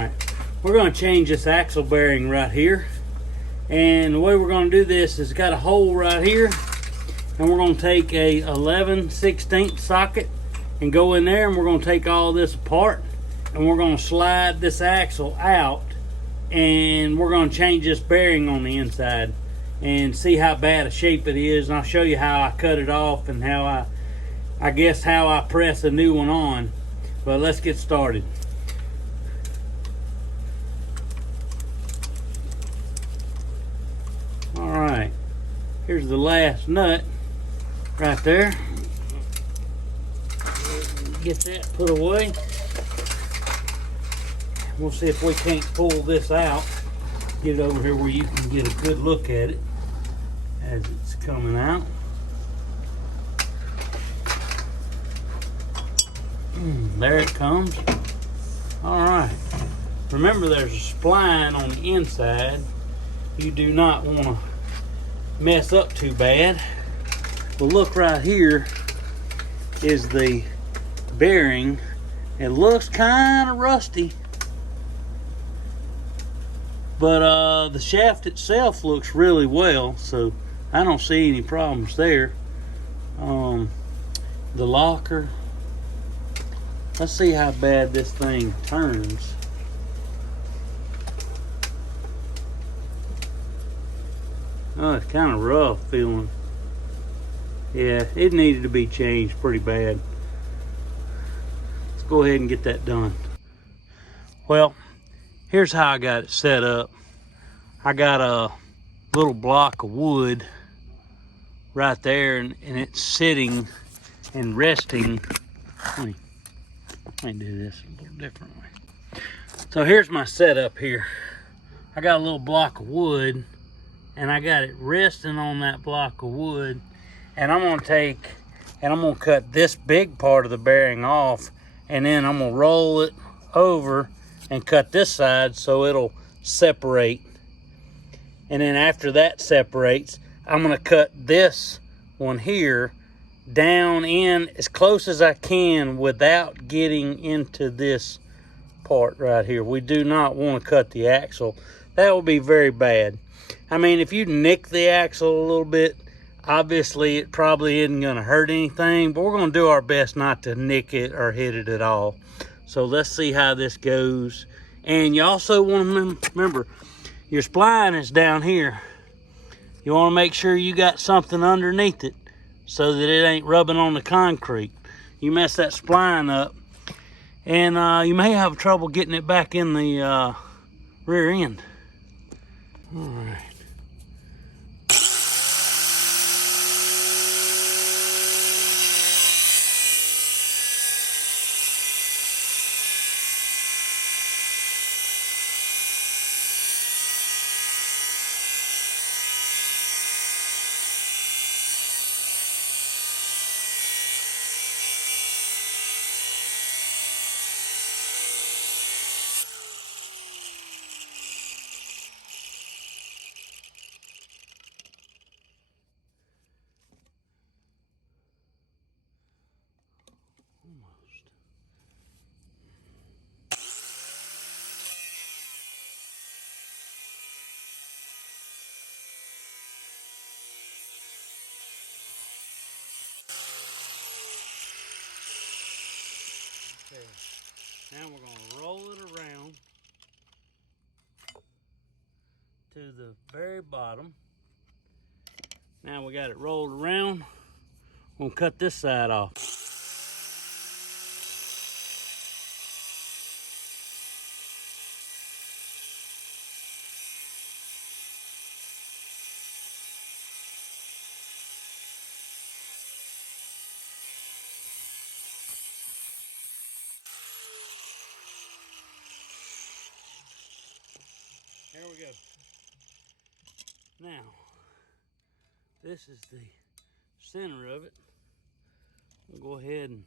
Alright, we're going to change this axle bearing right here. And the way we're going to do this is got a hole right here. And we're going to take a 11/16 socket and go in there, and we're going to take all this apart. And we're going to slide this axle out. And we're going to change this bearing on the inside and see how bad a shape it is. And I'll show you how I cut it off and how I guess how I press a new one on. But let's get started. Alright, here's the last nut right there. Get that put away. We'll see if we can't pull this out. Get it over here where you can get a good look at it as it's coming out. There it comes. Alright, remember there's a spline on the inside. You do not want to mess up too bad. Well, look right here is the bearing. It looks kind of rusty, but the shaft itself looks really well, so I don't see any problems there. The locker, let's see how bad this thing turns. Oh, it's kind of rough feeling. Yeah, it needed to be changed pretty bad. Let's go ahead and get that done. Well, here's how I got it set up. I got a little block of wood right there, and it's sitting and resting. Let me do this a little different way. So here's my setup here. I got a little block of wood, and I got it resting on that block of wood, and I'm gonna cut this big part of the bearing off, and then I'm gonna roll it over and cut this side so it'll separate. And then after that separates, I'm gonna cut this one here down in as close as I can without getting into this part right here. We do not want to cut the axle. That will be very bad. I mean, if you nick the axle a little bit, obviously it probably isn't going to hurt anything, but we're going to do our best not to nick it or hit it at all. So let's see how this goes. And you also want to remember, your spline is down here. You want to make sure you got something underneath it so that it ain't rubbing on the concrete. You mess that spline up, and you may have trouble getting it back in the rear end. All right. Okay, now we're going to roll it around to the very bottom. Now we got it rolled around. We're going to cut this side off. There we go. Now, this is the center of it. We'll go ahead and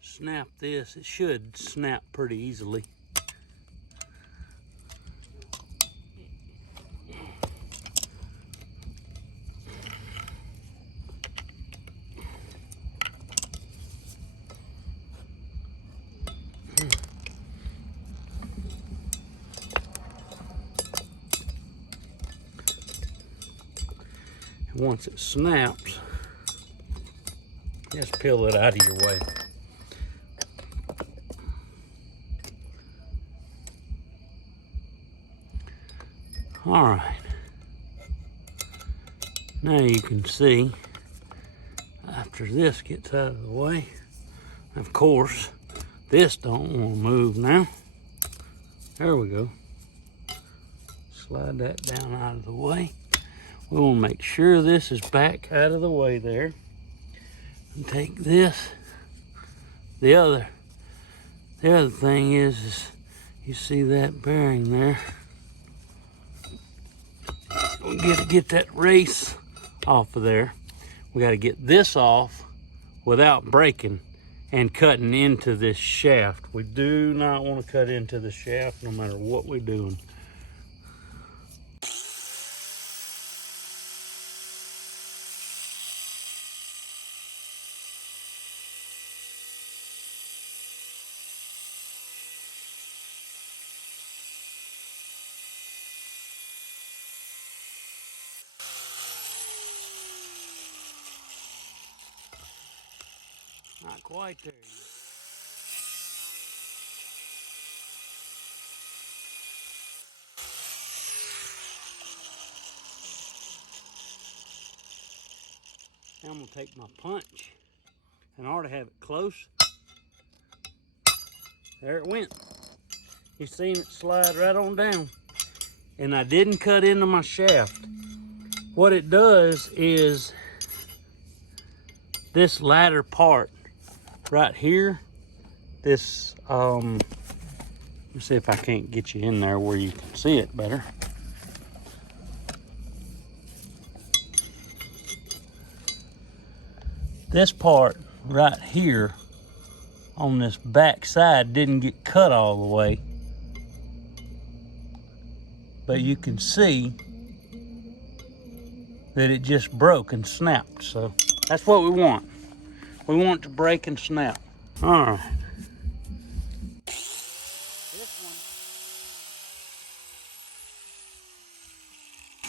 snap this. It should snap pretty easily. Once it snaps, just peel it out of your way. All right. Now you can see, after this gets out of the way, of course, this don't want to move now. There we go. Slide that down out of the way. We want to make sure this is back out of the way there. And take this. The other thing is you see that bearing there. We got to get that race off of there. We got to get this off without breaking and cutting into this shaft. We do not want to cut into the shaft no matter what we're doing. Not quite there yet. Now I'm gonna take my punch and I ought to have it close. There it went. You seen it slide right on down. And I didn't cut into my shaft. What it does is this latter part right here, this, let me see if I can't get you in there where you can see it better. This part right here on this back side didn't get cut all the way, but you can see that it just broke and snapped. So that's what we want. We want it to break and snap. All right.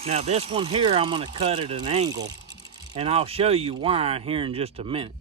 Now this one here, I'm gonna cut at an angle, and I'll show you why here in just a minute.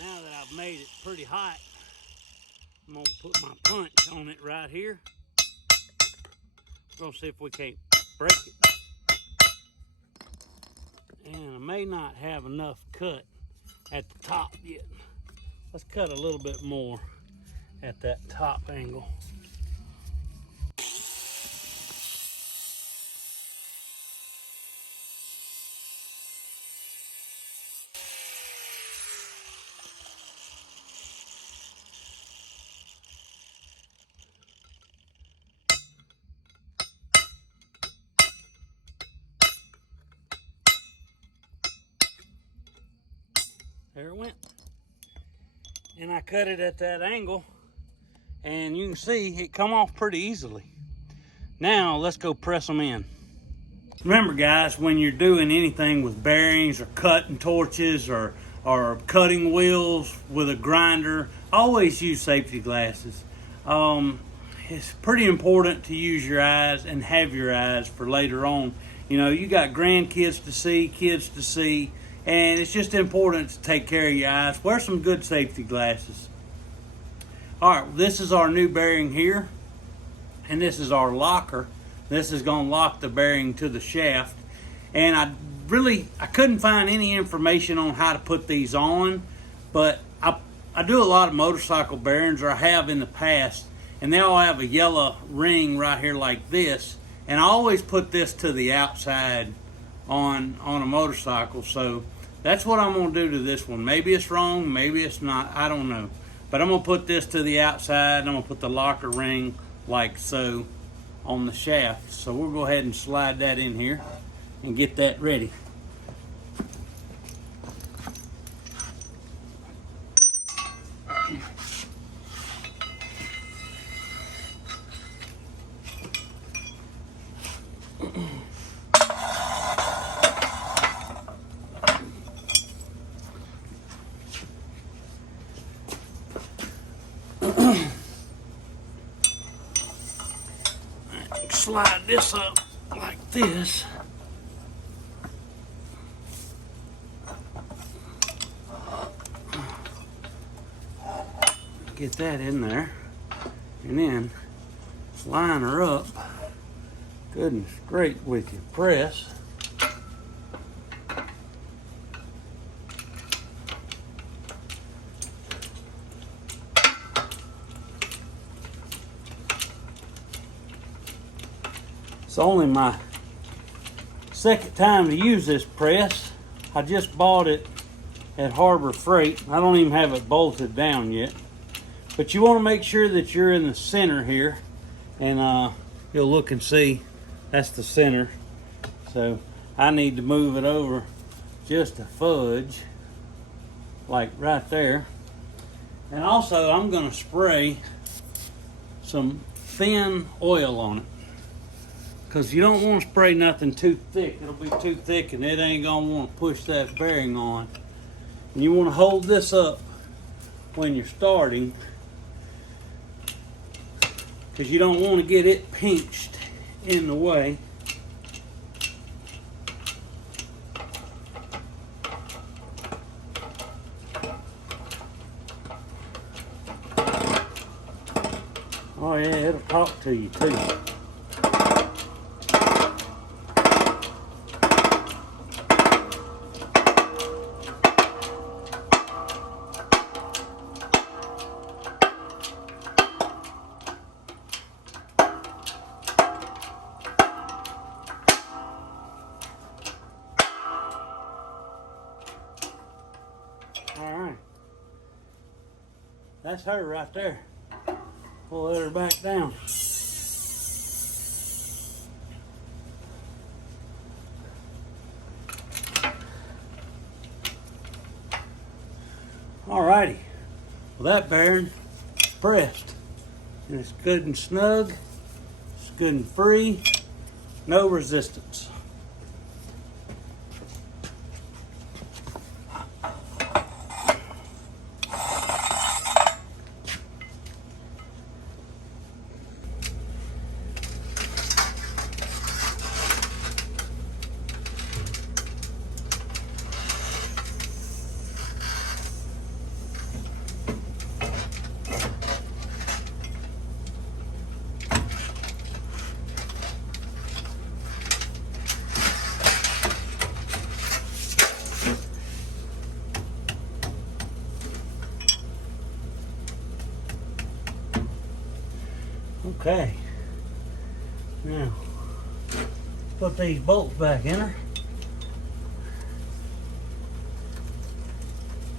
Now that I've made it pretty hot, I'm gonna put my punch on it right here. We're gonna see if we can't break it. And I may not have enough cut at the top yet. Let's cut a little bit more at that top angle. There it went. And I cut it at that angle, and you can see it come off pretty easily. Now let's go press them in. Remember guys, when you're doing anything with bearings or cutting torches or cutting wheels with a grinder, always use safety glasses. It's pretty important to use your eyes and have your eyes for later on. You know, you got grandkids to see, kids to see, and it's just important to take care of your eyes. Wear some good safety glasses. All right, this is our new bearing here, and this is our locker. This is going to lock the bearing to the shaft. And I couldn't find any information on how to put these on, but I I do a lot of motorcycle bearings, or I have in the past, and they all have a yellow ring right here like this. And I always put this to the outside on a motorcycle. So that's what I'm going to do to this one. Maybe it's wrong, maybe it's not, I don't know. But I'm going to put this to the outside, and I'm going to put the locker ring like so on the shaft. So we'll go ahead and slide that in here and get that ready. Slide this up like this. Get that in there, and then line her up good and straight with your press. It's only my second time to use this press. I just bought it at Harbor Freight. I don't even have it bolted down yet. But you want to make sure that you're in the center here. And you'll look and see that's the center. So I need to move it over just a fudge, like right there. And also I'm going to spray some thin oil on it, because you don't want to spray nothing too thick. It'll be too thick and it ain't going to want to push that bearing on. And you want to hold this up when you're starting, because you don't want to get it pinched in the way. Oh yeah, it'll talk to you too. Alright, that's her right there. We'll let her back down. Alrighty, well that bearing is pressed, and it's good and snug, it's good and free, no resistance. Okay, now put these bolts back in her.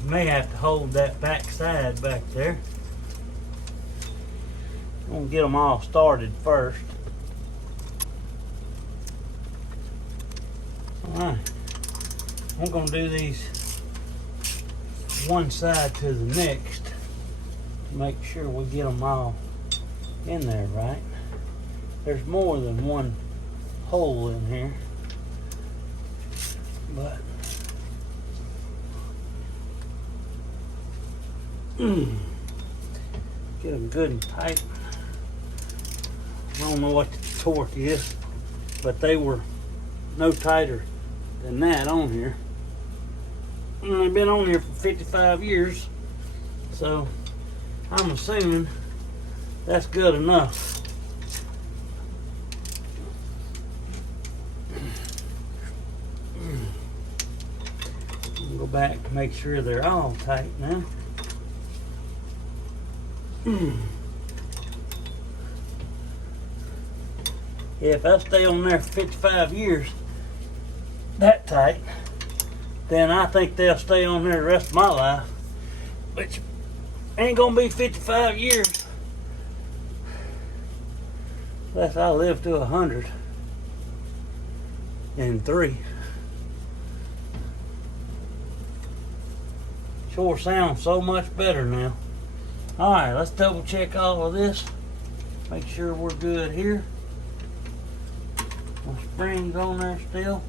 You may have to hold that back side back there. I'm gonna get them all started first. Alright, I'm gonna do these one side to the next to make sure we get them all in there right. There's more than one hole in here, but get them good and tight. I don't know what the torque is, but they were no tighter than that on here. And they've been on here for 55 years, so I'm assuming that's good enough. Go back to make sure they're all tight now. Yeah, if I stay on there for 55 years, that tight, then I think they'll stay on there the rest of my life, which ain't gonna be 55 years unless I live to 103. Sure sounds so much better now. All right, let's double check all of this. Make sure we're good here. My spring's on there still.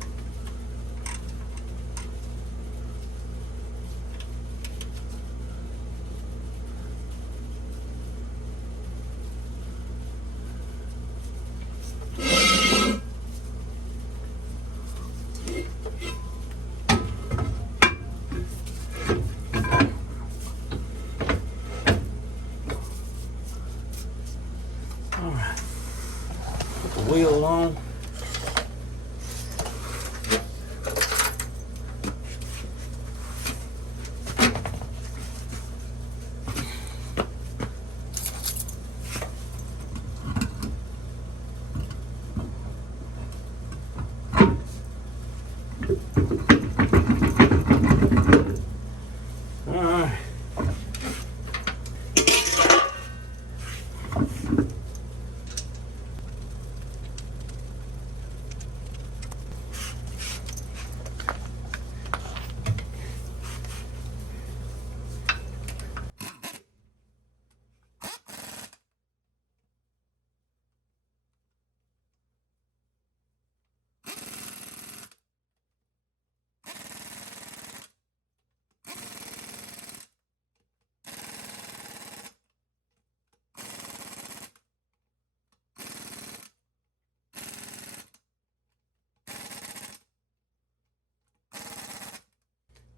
All right, put the wheel on.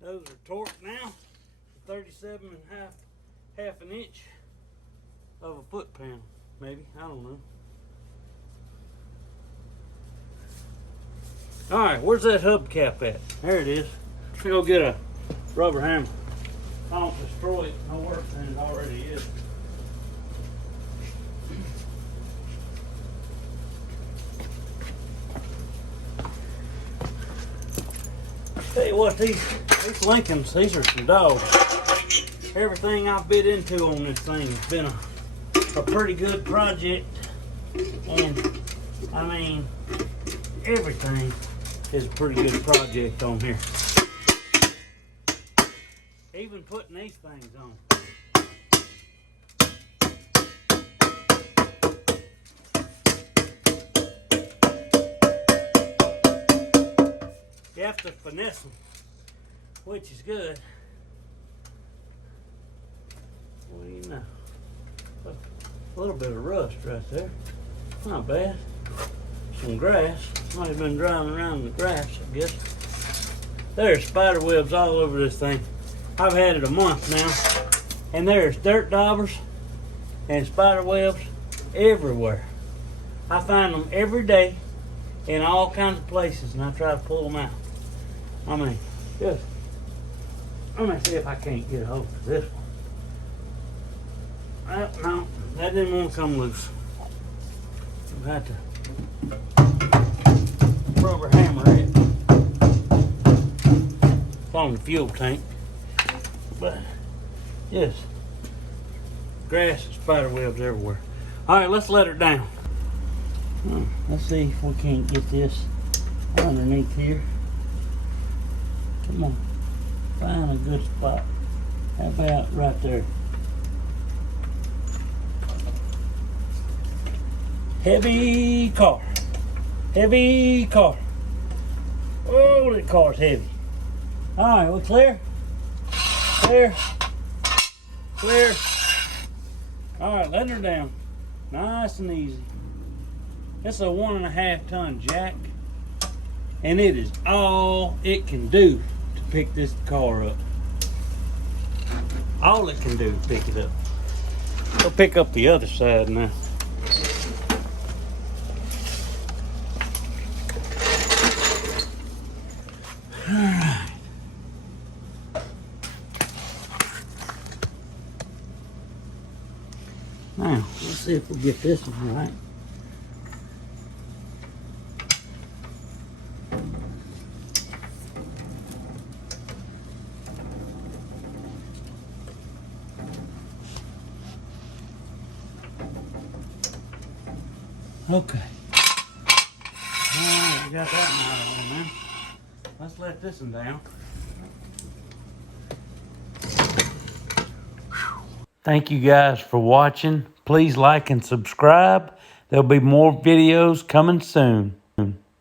Those are torqued now, 37 and half an inch of a foot pound, maybe, I don't know. All right, where's that hubcap at? There it is. Let's go get a rubber hammer. I don't destroy it no worse than it already is. Tell you what, these Lincolns, these are some dogs. Everything I've bit into on this thing has been a pretty good project. And I mean, everything is a pretty good project on here. Even putting these things on. You have to finesse them, which is good. What do you know? A little bit of rust right there. Not bad. Some grass. Might have been driving around in the grass, I guess. There's spider webs all over this thing. I've had it a month now, and there's dirt daubers and spider webs everywhere. I find them every day in all kinds of places, and I try to pull them out. I mean, just, I'm gonna see if I can't get a hold of this one. No, that didn't want to come loose. I've had to rubber hammer it. It's on the fuel tank. But, yes, grass and spider webs everywhere. All right, let's let her down. Let's see if we can't get this underneath here. Come on, find a good spot. How about right there? Heavy car. Heavy car. Oh, that car's heavy. All right, we're clear? Clear. Clear. All right, letting her down. Nice and easy. It's a 1.5 ton jack, and it is all it can do to pick this car up. All it can do to pick it up. We'll pick up the other side now. All right. see if we'll get this one right. Okay. Alright, we got that knot on there. Let's let this one down. Thank you guys for watching. Please like and subscribe. There'll be more videos coming soon.